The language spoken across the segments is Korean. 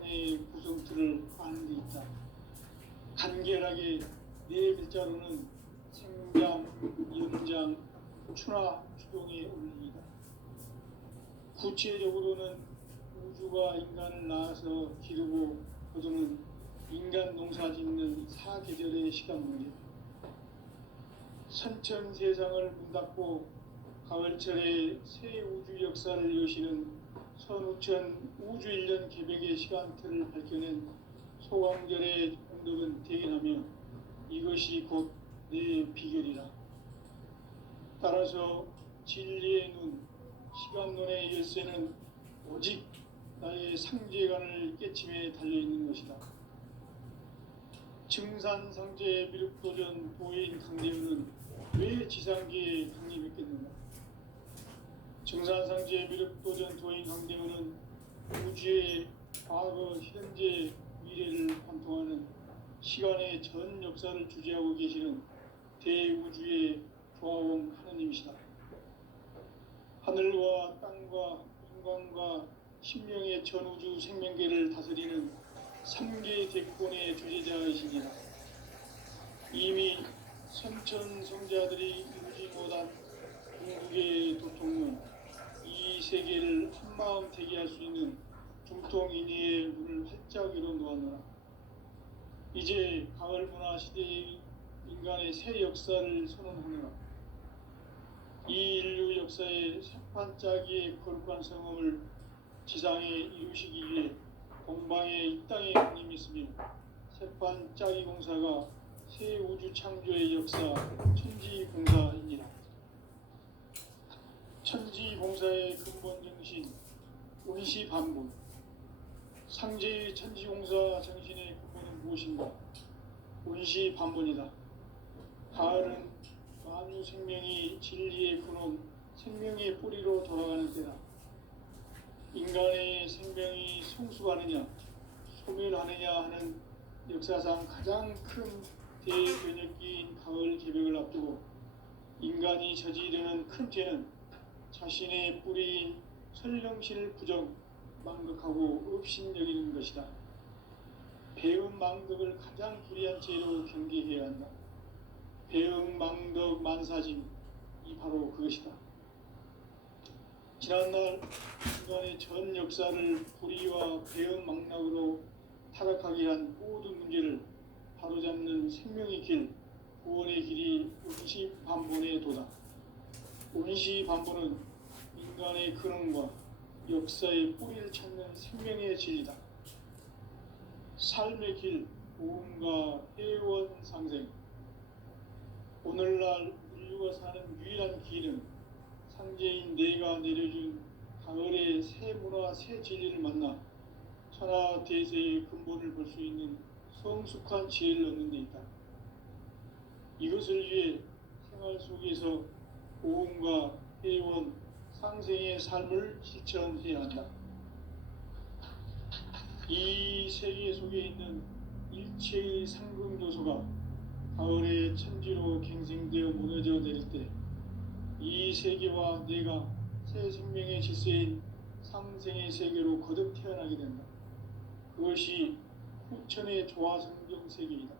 의 구성틀을 아는 데 있다. 간결하게 네 글자로는 생장, 연장, 추나 추동에 올립니다. 구체적으로는 우주가 인간을 낳아서 기르고 거두는 인간 농사 짓는 사계절의 시간 문제, 선천 세상을 문 닫고 가을철에 새 우주 역사를 여시는 선우천 우주일년 개벽의 시간틀을 밝혀낸 소강절의 공덕은 대견하며 이것이 곧 내 비결이라. 따라서 진리의 눈, 시간론의 열쇠는 오직 나의 상제관을 깨침에 달려있는 것이다. 증산상제 미륵도전 도인 강대우는 왜 지상계에 강림했겠는가? 증산상제 미륵도전 도인 강대우는 우주의 과거, 현재, 미래를 관통하는 시간의 전 역사를 주재하고 계시는 대우주의 조화원 하느님이시다. 하늘과 땅과 인간과 신명의 전우주 생명계를 다스리는 3계 대권의 주재자이시니라. 이미 선천성자들이 이루지 못한 궁극의 도통문, 이 세계를 한마음 되게 할 수 있는 중통인의의 문을 활짝 열어 놓았노라. 이제 가을 문화 시대의 인간의 새 역사를 선언하노라. 이 인류 역사의 새판짜기의 거룩한 성음을 지상에 이루시기 위해 동방에 이 땅에 강림했으며 새판짜기 공사가 새 우주 창조의 역사 천지공사이니라. 천지공사의 근본 정신 원시반분, 상제의 천지공사 정신의 근본은 무엇인가? 원시반분이다. 가을은 만유 생명이 진리의 근원, 생명의 뿌리로 돌아가는 때다. 인간의 생명이 성숙하느냐 소멸하느냐 하는 역사상 가장 큰 대변혁기인 가을 개벽을 앞두고 인간이 저지르는 큰 죄는 자신의 뿌리인 설령신을 부정, 망극하고 업신여기는 것이다. 배음 망덕을 가장 불의한 죄로 경계해야 한다. 배음 망덕 만사진, 이 바로 그것이다. 지난날 인간의 전 역사를 불의와 배음 망락으로 타락하게 한 모든 문제를 바로잡는 생명의 길, 구원의 길이 원시반본의 도다. 원시반본은 인간의 근원과 역사의 뿌리를 찾는 생명의 진리다. 삶의 길, 보험과 해원상생. 오늘날 인류가 사는 유일한 길은 상제인 내가 내려준 가을의 새 문화, 새 진리를 만나 천하 대세의 근본을 볼 수 있는 성숙한 지혜를 얻는 데 있다. 이것을 위해 생활 속에서 보험과 해원, 상생의 삶을 실천해야 한다. 이 세계 속에 있는 일체의 상금 요소가 가을의 천지로 갱생되어 무너져 내릴 때 이 세계와 내가 새 생명의 질서인 상생의 세계로 거듭 태어나게 된다. 그것이 후천의 조화성경 세계이다.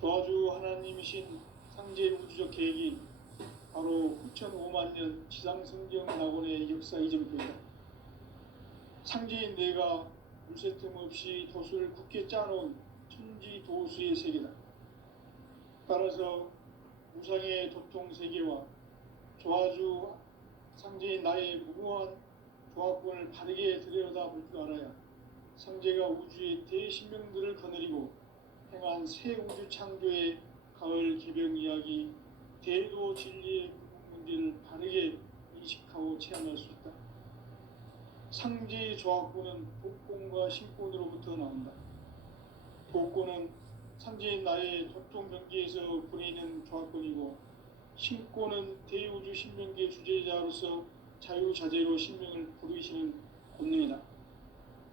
조화주 하나님이신 상제 우주적 계획이 바로 후천 5만 년 지상성경 낙원의 역사 이전표이다. 상제인 내가 물새 틈 없이 도수를 굳게 짜놓은 천지 도수의 세계다. 따라서 무상의 도통 세계와 조화주 상제인 나의 무궁한 조합권을 바르게 들여다볼 줄 알아야 상제가 우주의 대신명들을 거느리고 행한 새 우주 창조의 가을 개벽 이야기, 대도 진리의 문제를 바르게 인식하고 체험할 수 있다. 상제의 조합권은 복권과 신권으로부터 나온다. 복권은 상제인 나의 도통 경계에서 보내는 조합권이고, 신권은 대우주 신명계 주제자로서 자유자재로 신명을 부르시는 권능이다.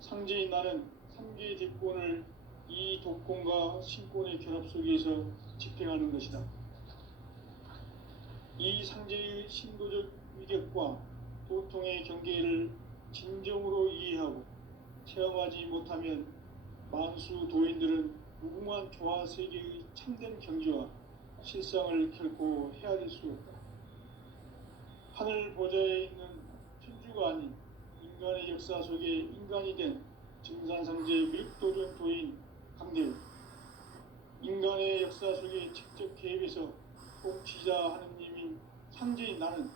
상제인 나는 3개의 대권을 이 독권과 신권의 결합 속에서 집행하는 것이다. 이 상제의 신도적 위격과 도통의 경계를 진정으로 이해하고 체험하지 못하면 만수 도인들은 무궁한 조화 세계의 참된 경지와 실상을 결코 헤아릴 수 없다. 하늘 보좌에 있는 천주가 아닌 인간의 역사 속에 인간이 된 증산상제 미륵도전 도인 강대우, 인간의 역사 속에 직접 개입해서 통치자 하느님인 상제인 나는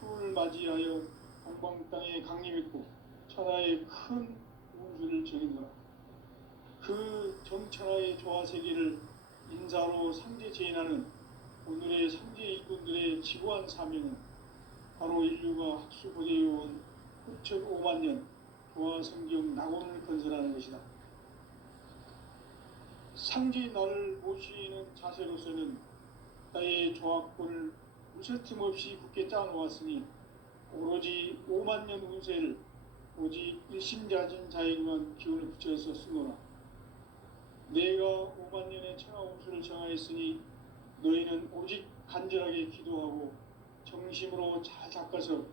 추운을 맞이하여 동방 땅에 강림했고 천하의 큰 운수를 정인노라. 그 정천하의 조화 세계를 인사로 상제 제인하는 오늘의 상제 일꾼들의 지구한 사명은 바로 인류가 학수고대해온 9,500만 년 조화 성경 낙원을 건설하는 것이다. 상제의 나를 모시는 자세로서는 나의 조합권을 무설틈 없이 굳게 짜놓았으니 오로지 5만 년 운세를 오직 일심자진 자에게만 기운을 붙여서 쓰노라. 내가 5만 년의 천하 운수를 정하였으니 너희는 오직 간절하게 기도하고 정심으로 잘 닦아서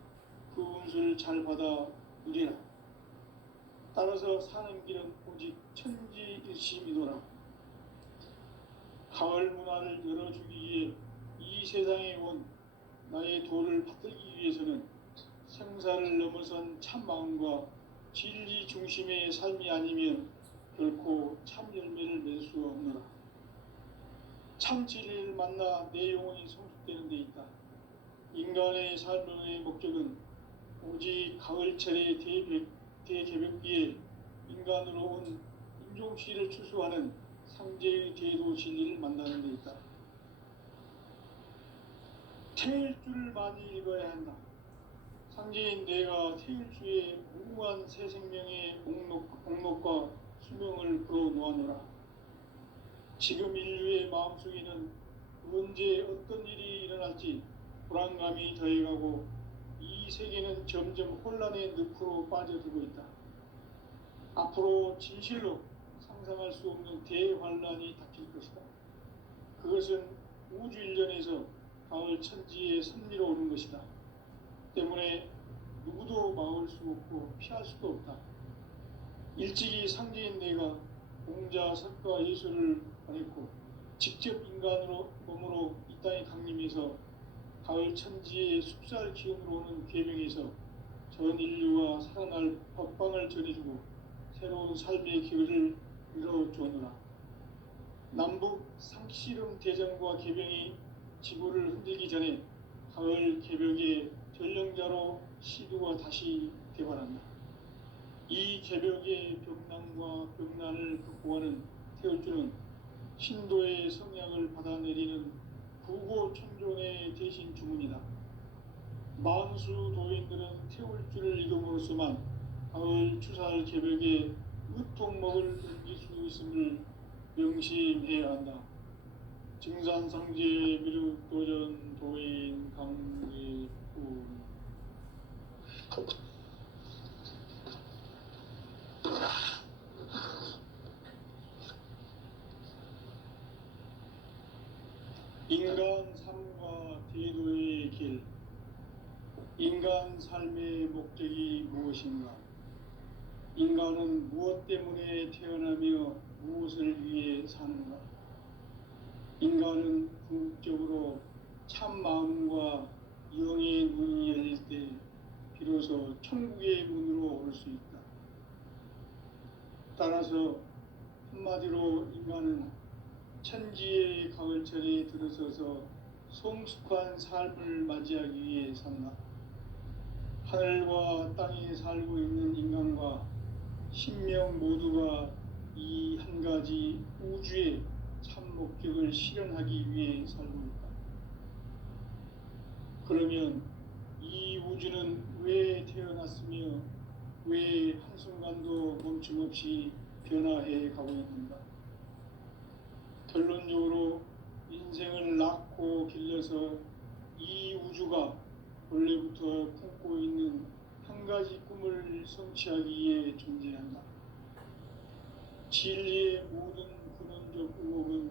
그 운수를 잘 받아 누리라. 따라서 사는 길은 오직 천지일심이노라. 가을 문화를 열어주기 위해 이 세상에 온 나의 도를 받들기 위해서는 생사를 넘어선 참 마음과 진리 중심의 삶이 아니면 결코 참 열매를 맺을 수 없노라. 참 진리를 만나 내 영혼이 성숙되는 데 있다. 인간의 삶의 목적은 오직 가을철의 대개벽기에 인간으로 온 인종시를 추수하는 상제의 대도 진리를 만나는 데 있다. 태일주를 많이 읽어야 한다. 상제인 내가 태일주의 무궁한 새 생명의 목록과 수명을 풀어놓아노라. 지금 인류의 마음속에는 언제 어떤 일이 일어날지 불안감이 더해가고 이 세계는 점점 혼란의 늪으로 빠져들고 있다. 앞으로 진실로 상상할 수 없는 대환란이 닥칠 것이다. 그것은 우주 일련에서 가을 천지의 섭리로 오는 것이다. 때문에 누구도 막을 수 없고 피할 수도 없다. 일찍이 상제인 내가 공자, 석가, 예수를 보냈고 직접 인간으로 몸으로 이 땅에 강림해서 가을 천지의 숲살 기운으로 오는 계명에서 전 인류가 살아날 법방을 전해주고 새로운 삶의 길을 열어주었노라. 남북 상씨름 대전과 개병이 지구를 흔들기 전에 가을 개벽의 전령자로 시두가 다시 개발한다. 이 개벽의 벽난과 벽난을 극복하는 태울주는 신도의 성향을 받아내리는 부고천존의 대신 주문이다. 만수 도인들은 태울주를 읽음으로써만 가을 추살 개벽의 으통목을 넘길 수 있음을 명심해야 한다. 증산상제 미륵도전 도인 강리꾼. 인간 삶과 대도의 길. 인간 삶의 목적이 무엇인가? 인간은 무엇 때문에 태어나며 무엇을 위해 사는가? 인간은 궁극적으로 참 마음과 영의 문이 열릴 때 비로소 천국의 문으로 올 수 있다. 따라서 한마디로 인간은 천지의 가을철에 들어서서 성숙한 삶을 맞이하기 위해 산다. 하늘과 땅에 살고 있는 인간과 신명 모두가 이 한 가지 우주의 참 목적을 실현하기 위해 살고 있다. 그러면 이 우주는 왜 태어났으며 왜 한순간도 멈춤없이 변화해 가고 있는가? 결론적으로 인생을 낳고 길러서 이 우주가 원래부터 품고 있는 한 가지 꿈을 성취하기 위해 존재한다. 진리의 모든 근원적 의혹은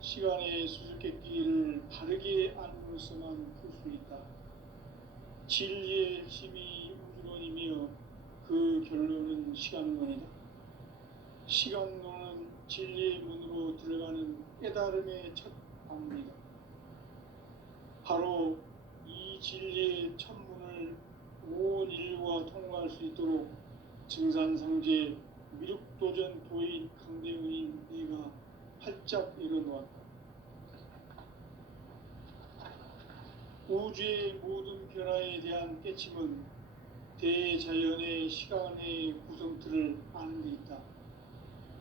시간의 수수께끼를 바르게 알므로써만 풀 수 있다. 진리의 핵심이 우주론이며 그 결론은 시간론이다. 시간론은 진리의 문으로 들어가는 깨달음의 첫 방문이다. 바로 이 진리의 첫 문을 온 인류가 통과할 수 있도록 증산상제 미륵도전 도인 강대훈인 네가 활짝 일어놓았다. 우주의 모든 변화에 대한 깨침은 대자연의 시간의 구성틀을 아는 데 있다.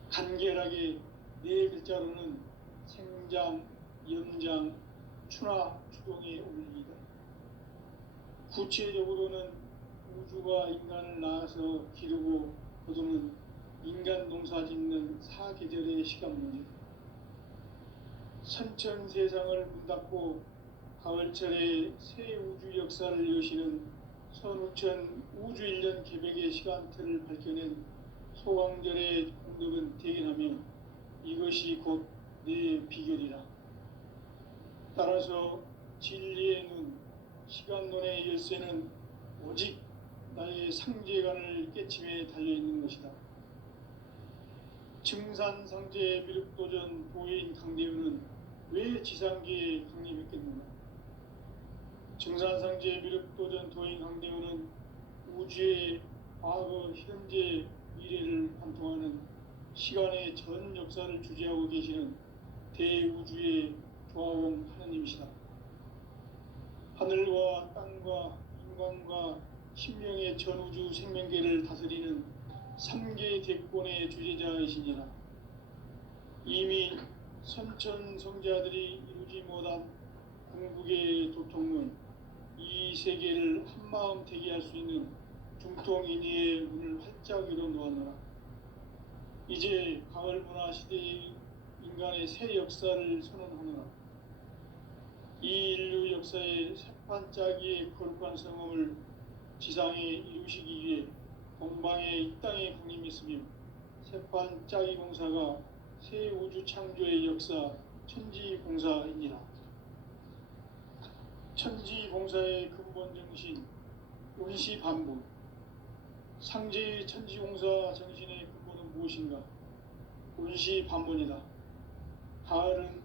간결하게 네 글자로는 생장, 연장, 추나 추동의 원리이다. 구체적으로는 우주가 인간을 낳아서 기르고 거두는 인간 농사 짓는 사계절의 시간 문제. 선천 세상을 문 닫고 가을철에 새 우주 역사를 여시는 선우천 우주 1년 개백의 시간틀을 밝혀낸 소강절의 공덕은 대견하며 이것이 곧 내 비결이라. 따라서 진리의 눈, 시간론의 열쇠는 오직 나의 상제관을 깨침에 달려있는 것이다. 증산상제 미륵도전 도인 강대훈은 왜 지상계에 강림했겠는가? 증산상제 미륵도전 도인 강대훈은 우주의 과거, 현재, 미래를 관통하는 시간의 전 역사를 주재하고 계시는 대우주의 조화공 하느님이시다. 하늘과 땅과 인간과 신명의 전우주 생명계를 다스리는 3개 대권의 주재자이시니라. 이미 선천성자들이 이루지 못한 궁극의 도통문, 이 세계를 한마음 되게 할 수 있는 중통인의의 문을 활짝 열어놓았노라. 이제 가을 문화 시대의 인간의 새 역사를 선언하노라. 이 인류 역사의 새판짜기의 거룩한 성험을 지상에 이루시기 위해 동방의 이 땅에 강림했으며 새판짜기 공사가 새 우주 창조의 역사 천지공사이니라. 천지공사의 근본 정신 운시반복. 상제의 천지공사 정신의 근본은 무엇인가? 운시반본이다. 가을은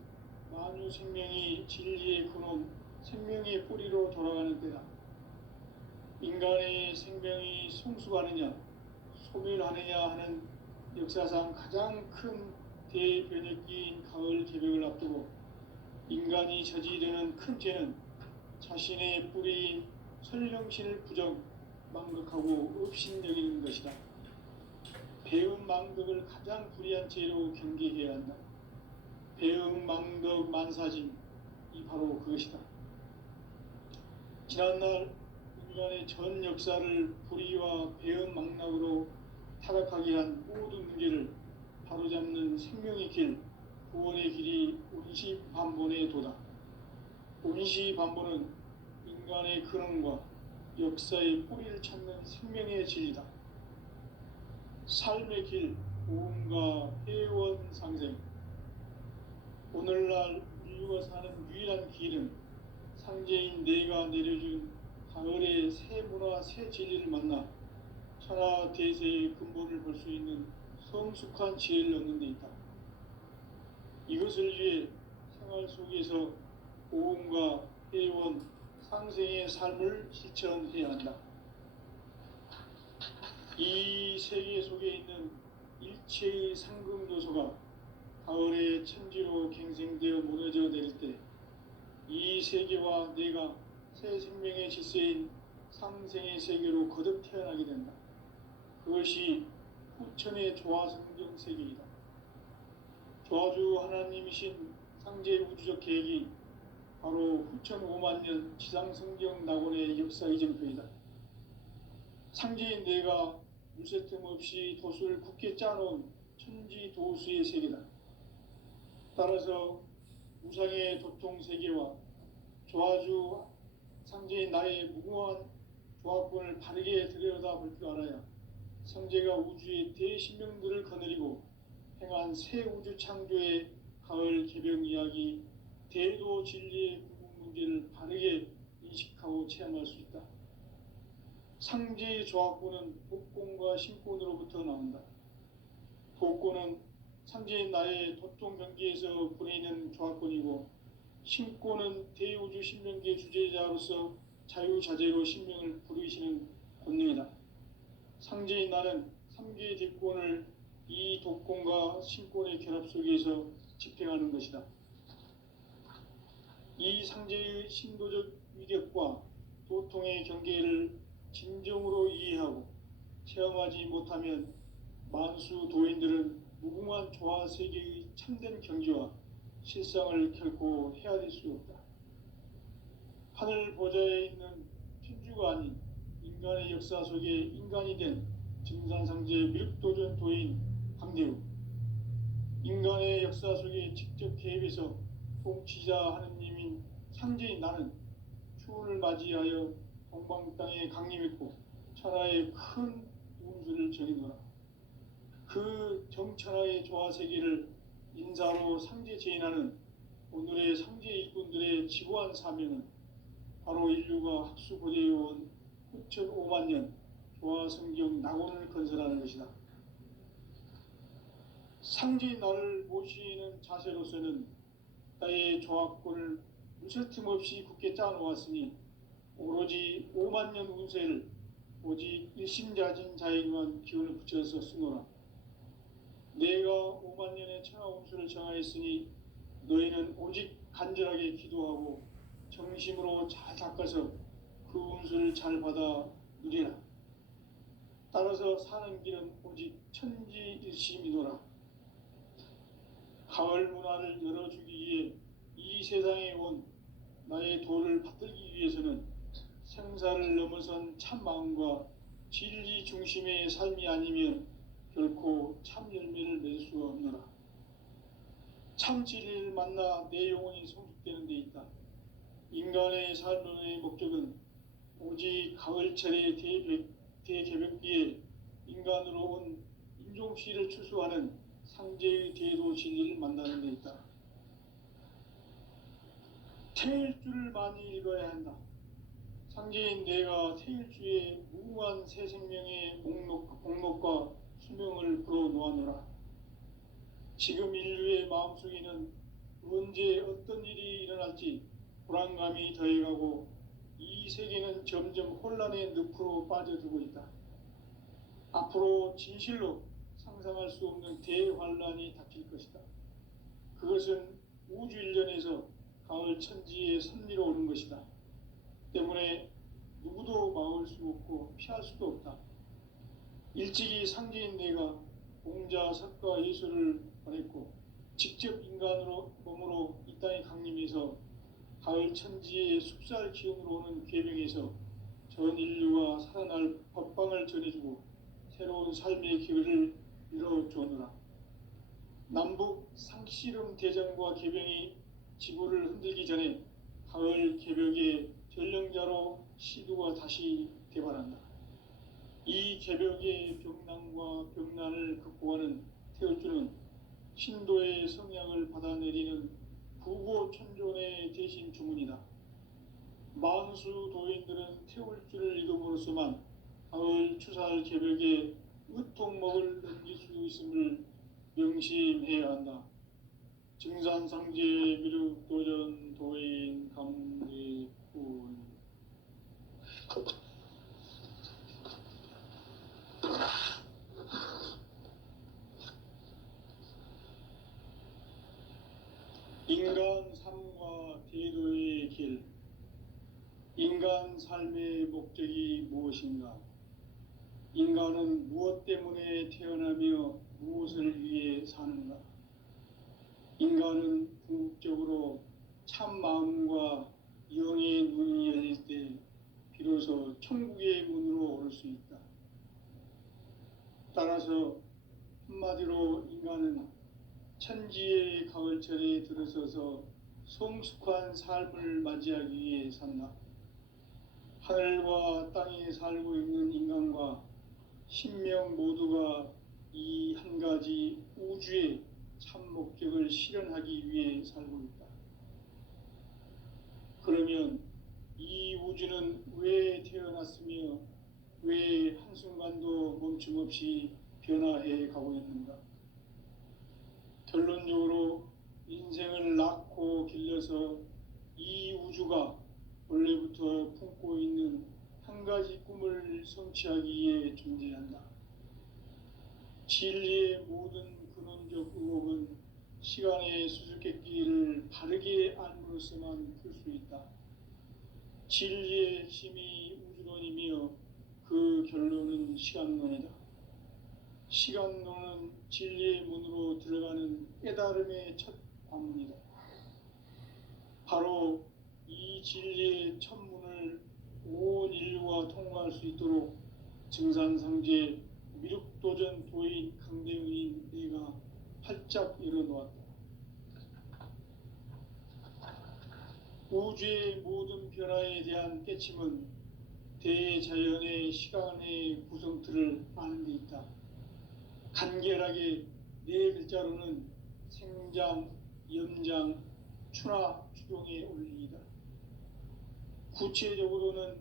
만유 생명이 진리의 근원, 생명의 뿌리로 돌아가는 때다. 인간의 생명이 성숙하느냐, 소멸하느냐 하는 역사상 가장 큰 대변혁기인 가을 개벽을 앞두고 인간이 저지르는 큰 죄는 자신의 뿌리인 설령신을 부정, 망극하고 업신여기는 것이다. 배음 망덕을 가장 불의한 죄로 경계해야 한다. 배음 망덕 만사진, 이 바로 그것이다. 지난날 인간의 전 역사를 불의와 배음 망락으로 타락하게 한 모든 문제를 바로잡는 생명의 길, 구원의 길이 운시반본의 도다. 운시반본은 인간의 근원과 역사의 뿌리를 찾는 생명의 진리다. 삶의 길, 보험과 회원 상생. 오늘날 인류가 사는 유일한 길은 상제인 내가 내려준 가을의 새 문화, 새 진리를 만나 천하 대세의 근본을 볼 수 있는 성숙한 지혜를 얻는 데 있다. 이것을 위해 생활 속에서 보험과 회원, 상생의 삶을 실천해야 한다. 이 세계 속에 있는 일체의 상금 요소가 가을의 천지로 갱생되어 무너져 내릴 때 이 세계와 내가 새 생명의 질서인 상생의 세계로 거듭 태어나게 된다. 그것이 후천의 조화성경 세계이다. 조화주 하나님이신 상제 우주적 계획이 바로 후천 5만년 지상성경 낙원의 역사 이정표이다. 상제인 내가 물새틈 없이 도수를 굳게 짜놓은 천지 도수의 세계다. 따라서 무상의 도통 세계와 조화주 상제인 나의 무궁한 조합권을 바르게 들여다볼 줄 알아야 상제가 우주의 대신명들을 거느리고 행한 새 우주 창조의 가을 개벽 이야기, 대도 진리의 궁극 문제를 바르게 인식하고 체험할 수 있다. 상제의 조합구는 복권과 신권으로부터 나온다. 복권은 상제인 나의 도통 경기에서 부리는 조합권이고, 신권은 대우주 신명기의 주제자로서 자유자재로 신명을 부르시는 권능이다. 상제인 나는 3개의 대권을 이 독권과 신권의 결합 속에서 집행하는 것이다. 이 상제의 신도적 위력과 도통의 경계를 진정으로 이해하고 체험하지 못하면 만수 도인들은 무궁한 조화 세계의 참된 경지와 실상을 결코 헤아릴 수 없다. 하늘 보좌에 있는 천주가 아닌 인간의 역사 속에 인간이 된 증산상제 미륵도전 도인 강대우, 인간의 역사 속에 직접 개입해서 통치자 하느님인 상제인 나는 추운을 맞이하여 동방 땅에 강림했고 천하의 큰 운수를 정해놓아 그 정천하의 조화세계를 인사로 상제 제인하는 오늘의 상제 일꾼들의 지고한 사명은 바로 인류가 학수고대해온 9,500만 년 조화성경 낙원을 건설하는 것이다. 상제인 나를 모시는 자세로서는 나의 조합권을 무슨 틈없이 굳게 짜놓았으니 오로지 5만 년 운세를 오직 일심자진 자에게만 기운을 붙여서 쓰노라. 내가 5만 년의 천하 운수를 정하였으니 너희는 오직 간절하게 기도하고 정심으로 잘 닦아서 그 운수를 잘 받아 누리라. 따라서 사는 길은 오직 천지일심이노라. 가을 문화를 열어주기 위해 이 세상에 온 나의 도를 받들기 위해서는 생사를 넘어선 참 마음과 진리 중심의 삶이 아니면 결코 참 열매를 맺을 수가 없노라. 참 진리를 만나 내 영혼이 성숙되는 데 있다. 인간의 삶의 목적은 오직 가을철의 대개벽기에 인간으로 온 인종씨를 추수하는 상제의 대도 진리를 만나는 데 있다. 태일주를 많이 읽어야 한다. 상제인 내가 태일주의 무궁한 새 생명의 목록과 수명을 불어놓아노라. 지금 인류의 마음속에는 언제 어떤 일이 일어날지 불안감이 더해가고 이 세계는 점점 혼란의 늪으로 빠져들고 있다. 앞으로 진실로 상상할 수 없는 대환란이 닥칠 것이다. 그것은 우주 일련에서 가을 천지의 섭리로 오는 것이다. 때문에 누구도 막을 수 없고 피할 수도 없다. 일찍이 상제인 내가 공자, 석가, 예수를 보냈고 직접 인간으로 몸으로 이 땅에 강림해서 가을 천지의 숲살 기운으로 오는 궤병에서 전 인류가 살아날 법방을 전해주고 새로운 삶의 기회를 이뤄주느라. 남북 상씨름 대전과 개병이 지구를 흔들기 전에 가을 개벽의 전령자로 시두가 다시 개발한다. 이 개벽의 병난과 병난을 극복하는 태울주는 신도의 성향을 받아내리는 부고천존의 대신 주문이다. 만수 도인들은 태울주를 읽음으로써만 가을 추살 개벽의 으통목을 넘길 수 있음을 명심해야 한다. 증산상제 미륵도전 도인 감리꾼. 인간 삶과 대도의 길. 인간 삶의 목적이 무엇인가? 인간은 무엇 때문에 태어나며 무엇을 위해 사는가? 인간은 궁극적으로 참 마음과 영의 눈이 열릴 때 비로소 천국의 문으로 오를 수 있다. 따라서 한마디로 인간은 천지의 가을철에 들어서서 성숙한 삶을 맞이하기 위해 산다. 하늘과 땅에 살고 있는 인간과 신명 모두가 이 한 가지 우주의 참 목적을 실현하기 위해 살고 있다. 그러면 이 우주는 왜 태어났으며 왜 한순간도 멈춤 없이 변화해 가고 있는가? 결론적으로 인생을 낳고 길러서 이 우주가 원래부터 품고 있는 한 가지 꿈을 성취하기 위해 존재한다. 진리의 모든 근원적 의혹은 시간의 수수께끼를 바르게 알므로써만 풀 수 있다. 진리의 핵심이 우주론이며 그 결론은 시간론이다. 시간론은 진리의 문으로 들어가는 깨달음의 첫 관문이다. 바로 이 진리의 첫 문을 온 인류가 통과할 수 있도록 증산상제 미륵도전 도인 강대훈인 내가 활짝 열어놓았다. 우주의 모든 변화에 대한 깨침은 대자연의 시간의 구성틀을 아는 데 있다. 간결하게 네 글자로는 생장, 염장, 추나 추동의 원리이다. 구체적으로는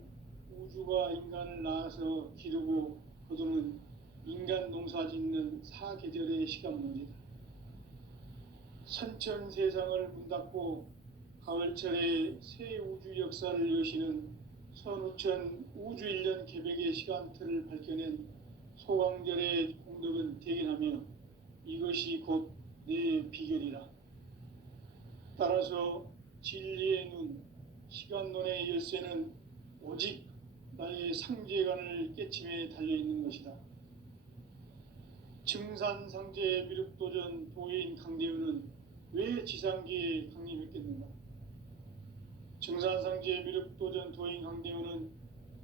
우주가 인간을 낳아서 기르고 거두는 인간 농사 짓는 사계절의 시간문제다. 선천세상을 문닫고 가을철에 새 우주 역사를 여시는 선우천 우주일년 개백의 시간틀을 밝혀낸 소강절의 공덕은 대견하며 이것이 곧 내 비결이라. 따라서 진리의 눈, 시간론의 열쇠는 오직 나의 상제관을 깨침에 달려있는 것이다. 증산상제 미륵도전 도인 강대훈은 왜 지상계에 강림했겠는가? 증산상제 미륵도전 도인 강대훈은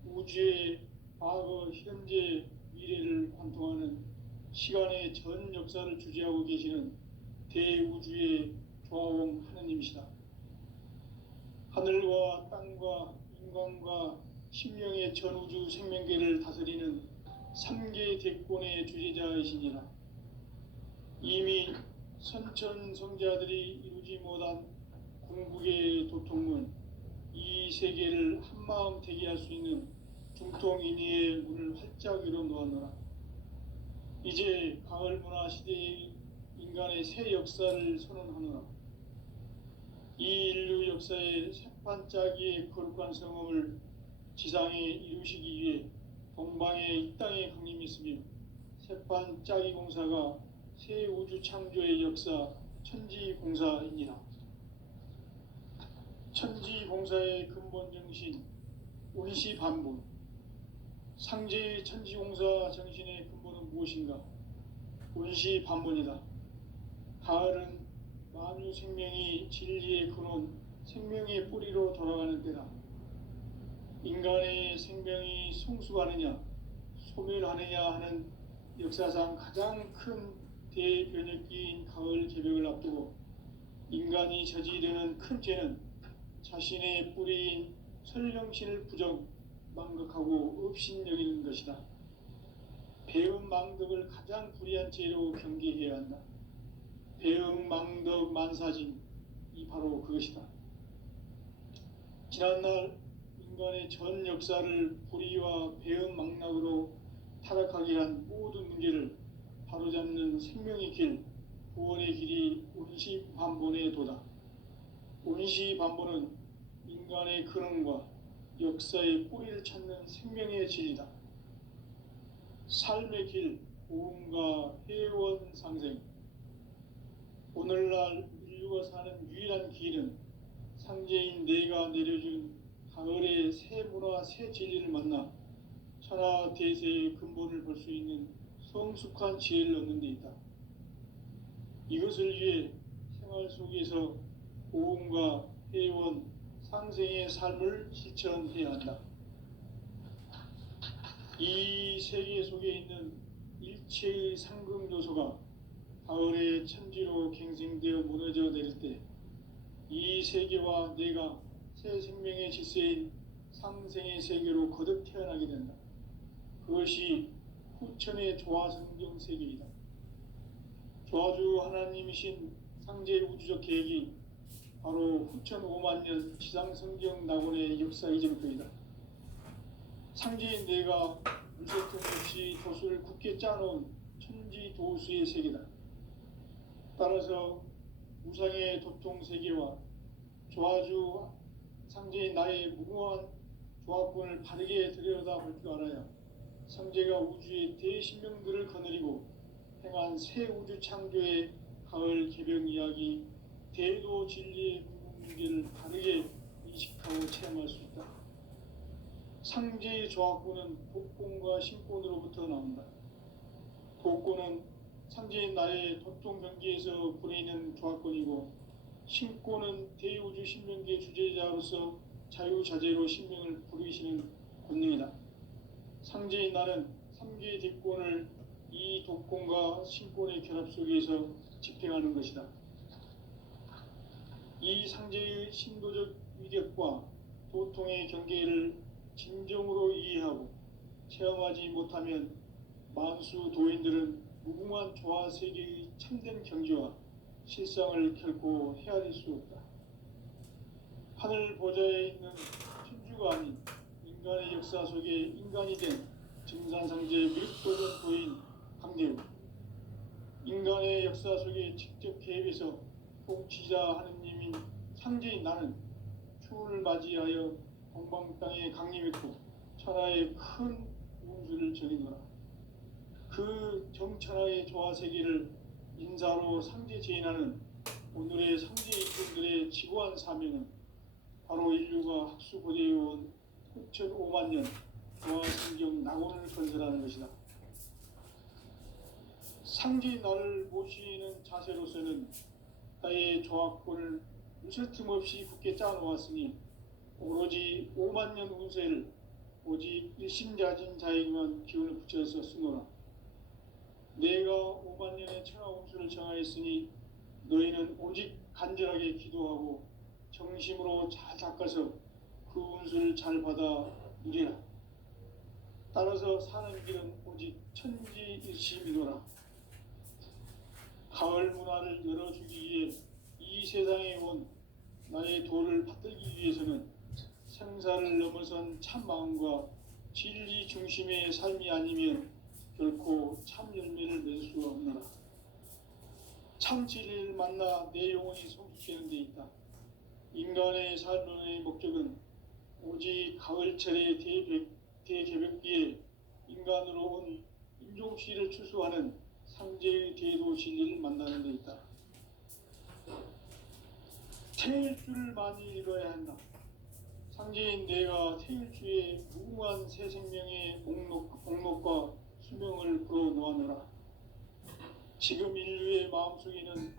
우주의 과거, 현재, 미래를 관통하는 시간의 전 역사를 주재하고 계시는 대우주의 조화원 하느님이시다. 하늘과 땅과 인간과 신명의 전우주 생명계를 다스리는 3개 대권의 주재자이시니라. 이미 선천성자들이 이루지 못한 궁극의 도통문, 이 세계를 한마음 되게 할 수 있는 중통인의의 문을 활짝 열어놓았노라. 이제 가을 문화 시대의 인간의 새 역사를 선언하노라. 이 인류 역사의 새반짝이의 거룩한 성험을 지상에 이루시기 위해 동방의 이 땅에 강림했으며 새반짝이 공사가 새 우주 창조의 역사 천지공사이니라. 천지공사의 근본 정신 운시반분. 상제의 천지공사 정신의 근본은 무엇인가? 운시반분이다. 가을은 만유 생명이 진리의 근원, 생명의 뿌리로 돌아가는 때다. 인간의 생명이 성숙하느냐, 소멸하느냐 하는 역사상 가장 큰 대변혁기인 가을 개벽을 앞두고 인간이 저지르는 큰 죄는 자신의 뿌리인 설령신을 부정, 망극하고 업신여기는 것이다. 배음 망덕을 가장 불의한 죄로 경계해야 한다. 배음 망덕 만사진, 이 바로 그것이다. 지난날 인간의 전 역사를 불의와 배음 망락으로 타락하게 한 모든 문제를 바로잡는 생명의 길, 구원의 길이 운시반본의 도다. 운시반본은 인간의 근원과 역사의 뿌리를 찾는 생명의 진리다. 삶의 길, 고음과 회원 상생. 오늘날 인류가 사는 유일한 길은 상제인 내가 내려준 가을의 새 문화, 새 진리를 만나 천하 대세의 근본을 볼 수 있는 성숙한 지혜를 얻는 데 있다. 이것을 위해 생활 속에서 고음과 회원, 상생의 삶을 실천해야 한다. 이 세계 속에 있는 일체의 상금 요소가 가을의 천지로 갱생되어 무너져 내릴 때 이 세계와 내가 새 생명의 질서인 상생의 세계로 거듭 태어나게 된다. 그것이 후천의 조화성경 세계이다. 조화주 하나님이신 상제 우주적 계획이 바로 후천 5만 년 지상성경 낙원의 역사 이전표이다. 상제인 내가 물색틈 없이 돛을 굳게 짜놓은 천지도수의 세계다. 따라서 우상의 도통 세계와 조화주 상제인 나의 무궁한 조합권을 바르게 들여다볼 줄 알아야 상제가 우주의 대신명들을 거느리고 행한 새 우주 창조의 가을 개병 이야기, 대도 진리의 궁극 문제를 바르게 인식하고 체험할 수 있다. 상제의 조합권은 독권과 신권으로부터 나온다. 독권은 상제인 나의 도통 경계에서 보내는 조합권이고, 신권은 대우주 신명계 주제자로서 자유자재로 신명을 부르시는 권능이다. 상제인 나는 3개의 대권을 이 독권과 신권의 결합 속에서 집행하는 것이다. 이 상제의 신도적 위력과 도통의 경계를 진정으로 이해하고 체험하지 못하면 만수 도인들은 무궁한 조화 세계의 참된 경지와 실상을 결코 헤아릴 수 없다. 하늘 보좌에 있는 천주가 아닌 인간의 역사 속에 인간이 된 증산상제 미륵도전 도인 강대우, 인간의 역사 속에 직접 개입해서 통치자 하느님인 상제인 나는 추운을 맞이하여 동방 땅에 강림했고 천하의 큰 운수를 전이노라. 그 정천하의 조화 세계를 인사로 상제 제인하는 오늘의 상제 일꾼들의 지고한 사명은 바로 인류가 학수고대해온 6,500만 년 조화 성경 낙원을 건설하는 것이다. 상제인 나를 모시는 자세로서는 나의 조합권을 무술 틈 없이 굳게 짜놓았으니 오로지 5만 년 운세를 오직 일심자진 자에게만 기운을 붙여서 쓰노라. 내가 5만 년의 천하 운수를 정하였으니 너희는 오직 간절하게 기도하고 정심으로 잘 닦아서 그 운수를 잘 받아 누리라. 따라서 사는 길은 오직 천지일심이노라. 가을 문화를 열어주기 위해 이 세상에 온 나의 도를 받들기 위해서는 생사를 넘어선 참 마음과 진리 중심의 삶이 아니면 결코 참 열매를 낼 수 없노라. 참 진리를 만나 내 영혼이 성숙되는 데 있다. 인간의 삶의 목적은 오직 가을철의 대개벽기에 인간으로 온 인종시를 추수하는 상제의 대도 진리를 만나는 데 있다. 태일주를 많이 읽어야 한다. 상제인 내가 태일주의 무궁한 새 생명의 목록과 수명을 불어놓아노라. 지금 인류의 마음속에는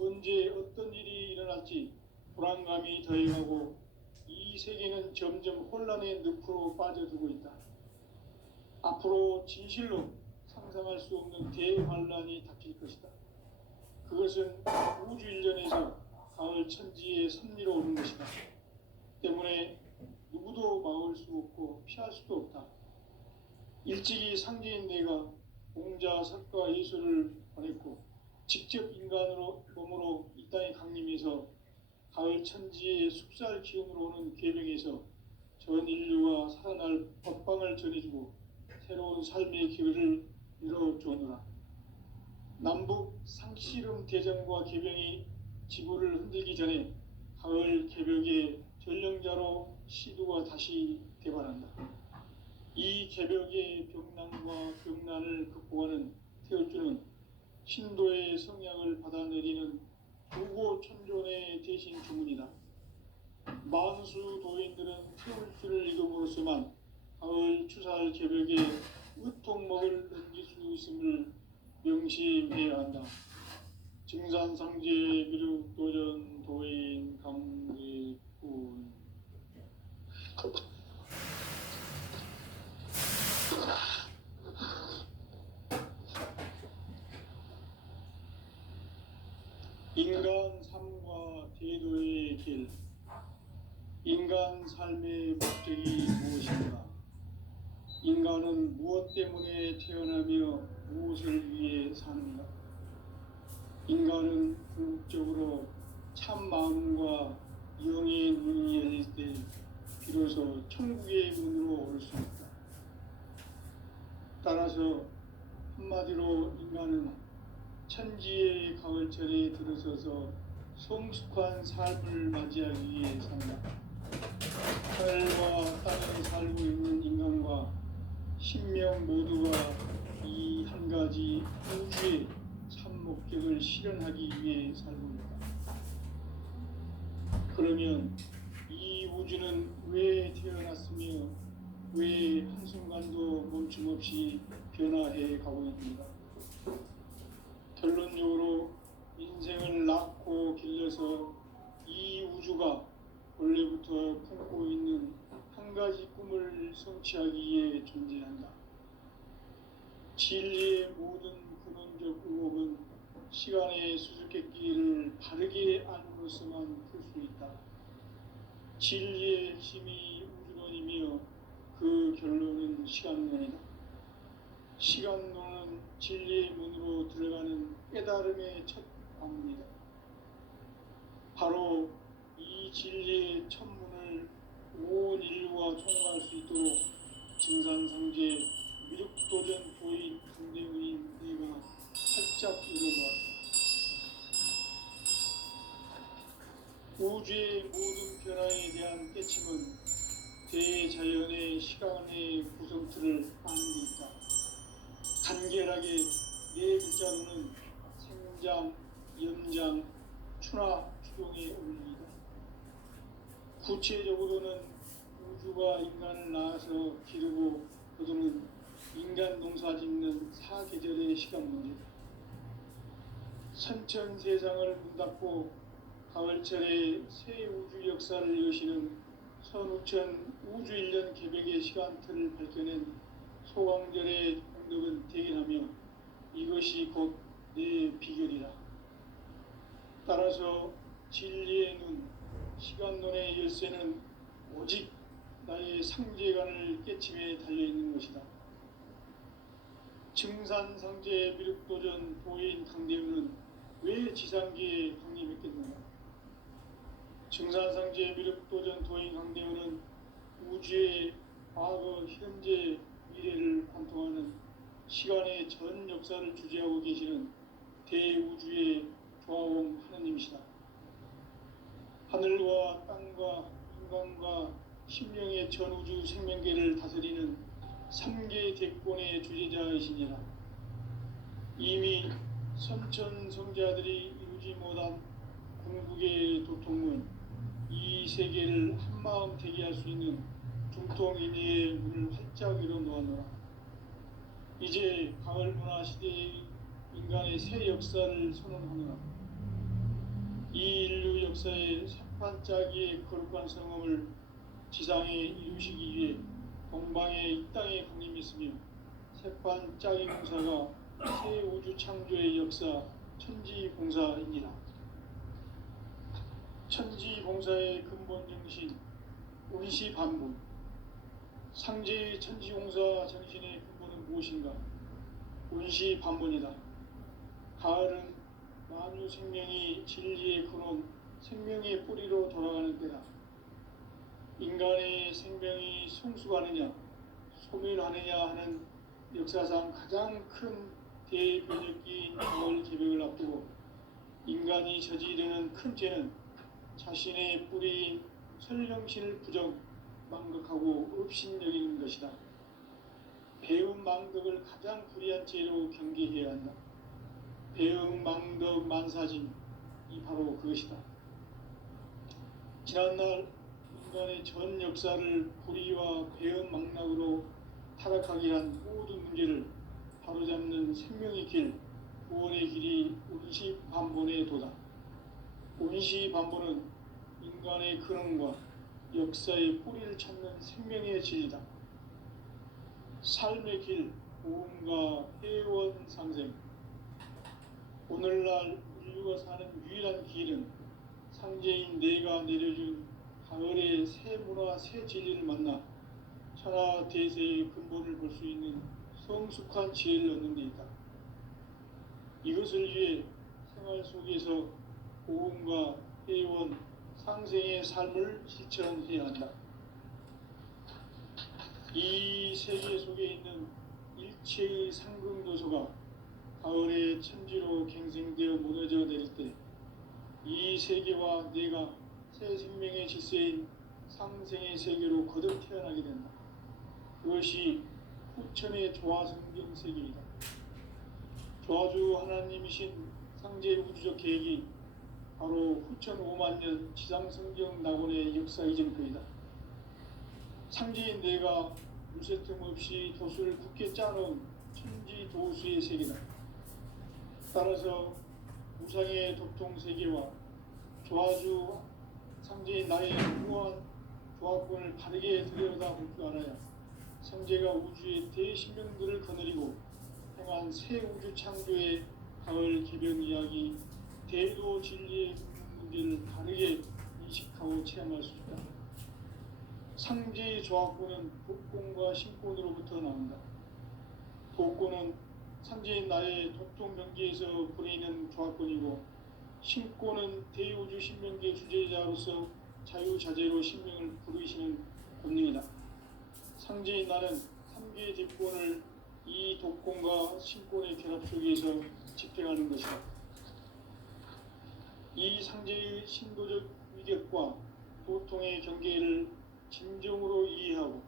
언제 어떤 일이 일어날지 불안감이 더해가고 이 세계는 점점 혼란의 늪으로 빠져들고 있다. 앞으로 진실로 상상할 수 없는 대환란이 닥칠 것이다. 그것은 우주 일련에서 가을 천지의 섭리로 오는 것이다. 때문에 누구도 막을 수 없고 피할 수도 없다. 일찍이 상제인 내가 공자, 석가, 예수를 보냈고 직접 인간으로 몸으로 이 땅에 강림해서 가을 천지의 숲살 기운으로 오는 계명에서 전 인류가 살아날 법방을 전해주고 새로운 삶의 기회를 열어주오노라. 남북 상씨름 대전과 개병이 지구를 흔들기 전에 가을 개벽의 전령자로 시두가 다시 대발한다. 이 개벽의 병난과 병난을 극복하는 태울주는 신도의 성향을 받아내리는 부고천존의 대신 주문이다. 만수 도인들은 태울주를 읽음으로써만 가을 추살 개벽에 으통먹을 넘길 수 있음을 명심해야 한다. 증산상제 미륵도전 도인 강대군. 인간 삶과 대도의 길. 인간 삶의 목적이 무엇인가? 인간은 무엇 때문에 태어나며 무엇을 위해 사는가? 인간은 궁극적으로 참 마음과 영의 문이 열릴 때 비로소 천국의 문으로 올 수 있다. 따라서 한마디로 인간은 천지의 가을철에 들어서서 성숙한 삶을 맞이하기 위해 산다. 하늘과 땅에 살고 있는 인간과 신명 모두가 이 한 가지 우주의 참 목적을 실현하기 위해 살고 있다. 그러면 이 우주는 왜 태어났으며 왜 한순간도 멈춤없이 변화해 가고 있는가? 결론적으로 인생을 낳고 길러서 이 우주가 원래부터 품고 있는 한 가지 꿈을 성취하기 위해 존재한다. 진리의 모든 근원적 의혹은 시간의 수수께끼를 바르게 안으로서만 풀 수 있다. 진리의 핵심이 우주론이며 그 결론은 시간론이다. 시간론은 진리의 문으로 들어가는 깨달음의 첫 관문이다. 바로 이 진리의 첫 문을 온 인류가 통과할 수 있도록 증산상제 미륵도전 도인 강대우인 내가 활짝 열어놓았다. 우주의 모든 변화에 대한 깨침은 대자연의 시간의 구성틀을 아는 데 있다. 간결하게 네 글자로는 생장, 연장, 추나 추동의 원리이다. 구체적으로는 우주가 인간을 낳아서 기르고 거두는 인간 농사 짓는 사계절의 시간 문제다. 선천 세상을 문 닫고 가을철에 새 우주 역사를 여시는 선우천 우주 1년 개백의 시간틀을 밝혀낸 소강절의 공덕은 대견하며 이것이 곧 내 비결이라. 따라서 진리의 눈, 시간론의 열쇠는 오직 나의 상제관을 깨침에 달려있는 것이다. 증산상제 미륵도전 도인 강대우는 왜 지상계에 강림했겠는가? 증산상제 미륵도전 도인 강대우는 우주의 과거, 현재, 미래를 관통하는 시간의 전 역사를 주재하고 계시는 대우주의 조화원 하느님이시다. 하늘과 땅과 인간과 심령의 전우주 생명계를 다스리는 3계 대권의 주재자이시니라. 이미 선천 성자들이 이루지 못한 궁극의 도통은 이 세계를 한마음 되게 할 수 있는 중통인의의 문을 활짝 열어놓았노라. 이제 가을 문화 시대의 인간의 새 역사를 선언하노라. 이 인류 역사의 새판짜기의 거룩한 성험을 지상에 이루시기 위해 동방에 이 땅에 강림했으며 새판짜기 공사가 새 우주 창조의 역사 천지봉사입니다. 천지봉사의 근본 정신 운시반분. 상제의 천지공사 정신의 근본은 무엇인가? 운시반분이다. 가을은 만유 생명이 진리의 근원, 생명의 뿌리로 돌아가는 때다. 인간의 생명이 성숙하느냐, 소멸하느냐 하는 역사상 가장 큰 대변혁기인 가을 개벽을 앞두고 인간이 저지르는 큰 죄는 자신의 뿌리인 설령신을 부정, 망극하고 업신여기는 것이다. 배움 망덕을 가장 불의한 죄로 경계해야 한다. 배움 망덕 만사진, 이 바로 그것이다. 지난날 인간의 전 역사를 불의와 배움 망락으로 타락하게 한 모든 문제를 바로잡는 생명의 길, 구원의 길이 운시반본의 도다. 운시반본은 인간의 근원과 역사의 뿌리를 찾는 생명의 진리다. 삶의 길, 보험과 회원 상생. 오늘날 인류가 사는 유일한 길은 상제인 내가 내려준 가을의 새 문화, 새 진리를 만나 천하 대세의 근본을 볼 수 있는 성숙한 지혜를 얻는 데 있다. 이것을 위해 생활 속에서 보험과 회원, 상생의 삶을 실천해야 한다. 이 세계 속에 있는 제 상금도서가 가을의 천지로 갱생되어 무너져 내릴 때 이 세계와 내가 새 생명의 질서인 상생의 세계로 거듭 태어나게 된다. 그것이 후천의 조화성경 세계이다. 조화주 하나님이신 상제 우주적 계획이 바로 후천 5만 년 지상성경 낙원의 역사 이전표이다. 상제인 내가 무쇠틈 없이 도수를 굳게 짜놓은 천지 도수의 세계다. 따라서 우상의 도통 세계와 조화주 상제인 나의 무한 조합권을 바르게 들여다볼 줄 알아야 성제가 우주의 대신명들을 거느리고 행한 새 우주 창조의 가을 기병 이야기, 대도 진리의 문제를 다르게 인식하고 체험할 수 있다. 상제의 조합권은 복권과 신권으로부터 나온다. 복권은 상제인 나의 도통 경계에서 보내는 조합권이고, 신권은 대우주 신명계 주제자로서 자유자재로 신명을 부르시는 권능이다. 상제인 나는 3개의 뒷권을 이 독권과 신권의 결합 속에서 집행하는 것이다. 이 상제의 신도적 위격과 도통의 경계를 진정으로 이해하고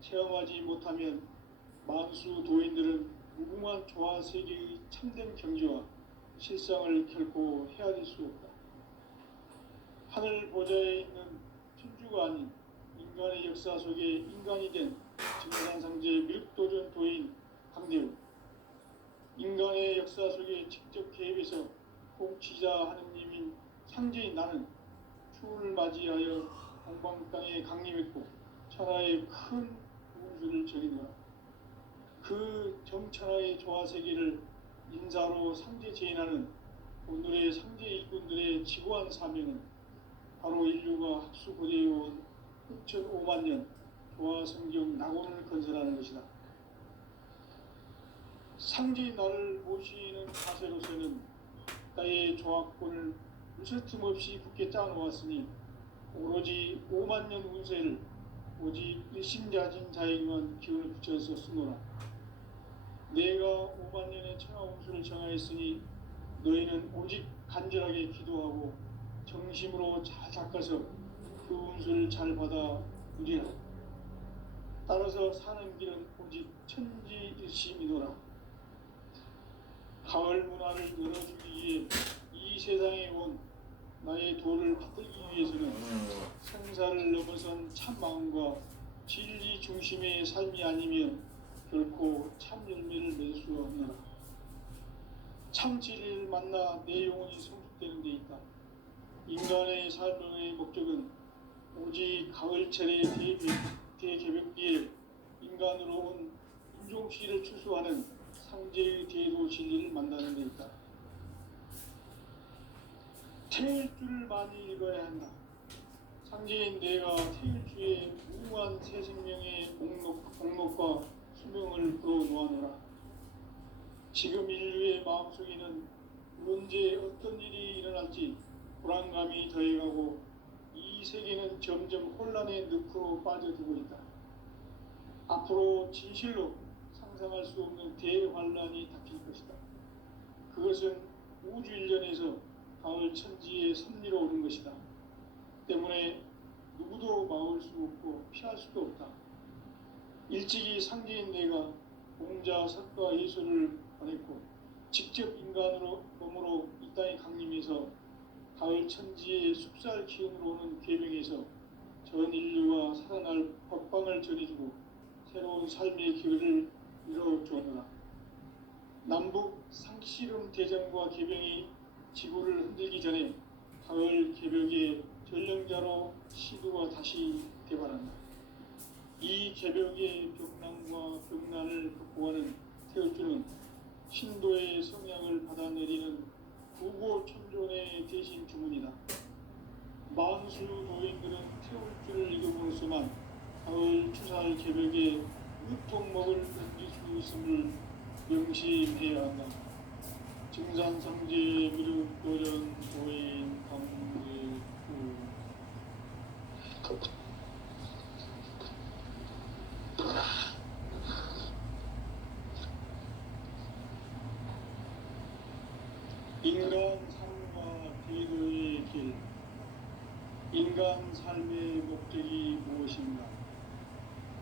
체험하지 못하면 만수 도인들은 무궁한 조화 세계의 참된 경지와 실상을 결코 헤아릴 수 없다. 하늘 보좌에 있는 천주가 아닌 인간의 역사 속에 인간이 된 증산상제의 밀도전 도인 강대우, 인간의 역사 속에 직접 개입해서 통치자 하느님인 상제인 나는 추운을 맞이하여 동방 땅에 강림했고 천하의 큰 우주를 저리노라. 그 정천하의 조화세계를 인사로 상제 제인하는 오늘의 상제 일꾼들의 지고한 사명은 바로 인류가 학수고대해온 후천 5만 년 조화성경 낙원을 건설하는 것이다. 상제인 나를 모시는 자세로서는 나의 조합권을 무쇠틈 없이 굳게 짜놓았으니 오로지 5만 년 운세를 오직 일심자진 자에게만 기운을 붙여서 쓰노라. 내가 5만 년의 천하 운수를 정하였으니 너희는 오직 간절하게 기도하고 정심으로 잘 닦아서 그 운수를 잘 받아 누리라. 따라서 사는 길은 오직 천지일심이노라. 가을 문화를 열어주기 위해 이 세상에 온 나의 도를 받들기 위해서는 생사를 넘어선 참 마음과 진리 중심의 삶이 아니면 결코 참 열매를 맺을 수 없노라. 참 진리를 만나 내 영혼이 성숙되는 데 있다. 인간의 삶의 목적은 오직 가을철의 대개벽기에 인간으로 온 인종시를 추수하는 상제의 대도 진리를 만나는 데 있다. 태일주를 많이 읽어야 한다. 상제인 내가 태일주의 무궁한 새 생명의 목록과 수명을 풀어놓아노라. 지금 인류의 마음속에는 언제 어떤 일이 일어날지 불안감이 더해가고 이 세계는 점점 혼란의 늪으로 빠져들고 있다. 앞으로 진실로 상상할 수 없는 대환란이 닥칠 것이다. 그것은 우주 일련에서 가을 천지의 섭리로 오는 것이다. 때문에 누구도 막을 수 없고 피할 수도 없다. 일찍이 상제인 내가 공자, 석가, 예수를 보냈고 직접 인간으로 몸으로 이 땅에 강림해서 가을 천지의 숲살 기운으로 오는 계명에서 전 인류가 살아날 법방을 전해주고 새로운 삶의 기회를 이뤄주었노라. 남북 상씨름 대전과 계병이 지구를 흔들기 전에 가을 개벽의 전령자로 시도가 다시 개발한다. 이 개벽의 벽난과 벽난을 극복하는 태울주는 신도의 성향을 받아내리는 구고천존의 대신 주문이다. 만수 도인들은 태울주를 읽어보면서만 가을 추살 개벽에 유통먹을 옮길 수 있음을 명심해야 한다. 증산상제 미륵도전 도인 강제구 인간 삶과 태도의 길, 인간 삶의 목적이 무엇인가?